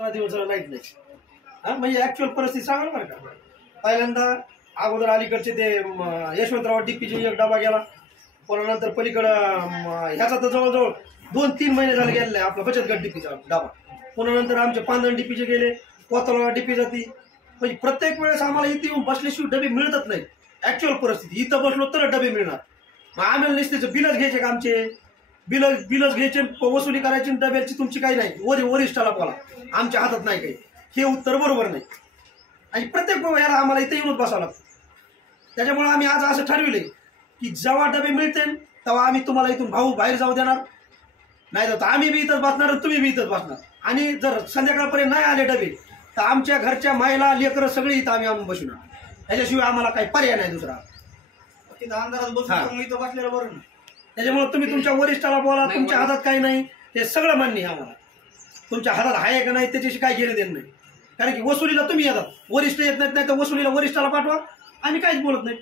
दिवस लाईट नाही. हा म्हणजे ऍक्च्युअल परिस्थिती सांगा बरं का. पहिल्यांदा अगोदर अलीकडचे ते यशवंतराव डीपीचे एक डबा गेला, पुन्हा नंतर पलीकडं ह्याचा तर जवळजवळ 2-3 महिने झाले गेलेले आपला बचत गट डीपीचा डबा. पुन्हा नंतर आमचे पांधरण डीपीचे गेले, कोतळा डीपी जाती. म्हणजे प्रत्येक वेळेस आम्हाला इथे येऊन बसल्याशिवाय डबे मिळतच नाही. ऍक्च्युअल परिस्थिती इथं बसलो तर डबे मिळणार. मग आम्हाला निश्चित बिलच घ्यायचे का आमचे, बिलच घ्यायचे, वसुली करायची, डब्याची तुमची काही नाही, वरिष्ठाला बोला, आमच्या हातात नाही काही. हे उत्तर बरोबर नाही. आणि प्रत्येक याला आम्हाला इथे येऊनच बसावं लागतं. त्याच्यामुळे आम्ही आज असं ठरविले की जेव्हा डबे मिळते तेव्हा आम्ही तुम्हाला इथून भाऊ बाहेर जाऊ देणार नाही, तर आम्ही बी इथंच बसणार, तुम्ही बी इथंच बसणार. आणि जर संध्याकाळपर्यंत नाही आले डबे तर आमच्या घरच्या महिला लेकरं सगळी इथं आम्ही आणून बसणार. त्याच्याशिवाय आम्हाला काही पर्याय नाही दुसरा. अंधारात बसून इथं बसलेलं बरं ना. त्याच्यामुळे तुम्ही तुमच्या वरिष्ठाला बोला, तुमच्या हातात काही नाही, ते सगळं मान्य आहे आम्हाला. तुमच्या हातात आहे का नाही त्याच्याशी काही घेणं देणं नाही. कारण की वसुलीला तुम्ही येतात, वरिष्ठ येत नाहीत, नाही तर वसुलीला वरिष्ठाला पाठवा, आम्ही काहीच बोलत नाही.